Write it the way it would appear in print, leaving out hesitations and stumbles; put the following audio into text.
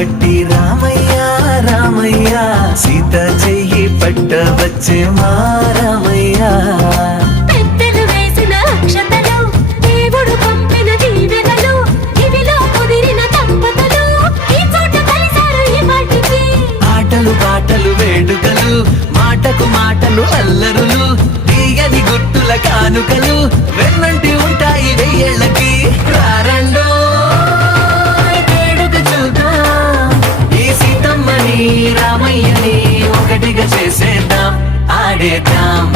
పట్టి రామయ్య రామయ్య సీత చెయ్యి పట్ట వచ్చే మా రామయ్య. పెద్దలు వేసిన అక్షతలు, దేవుడు పంపిన దీవెనలు, ఇవిలో కుదిరిన దంపతులు ఈ చోట కలిసారు ఈ పాటికి. ఆటలు పాటలు వేడుకలు, మాటకు మాటలు అల్లరులు, తీయని గుర్తుల కానుకలు వెన్నంటి ఉంటాయి వెయ్యేళ్ళకి. రారండో వేడుక చూద్దాం, ఈ సీతమ్మని రామయ్యని ఒకటిగా చేసేద్దాం, ఆడేద్దాం.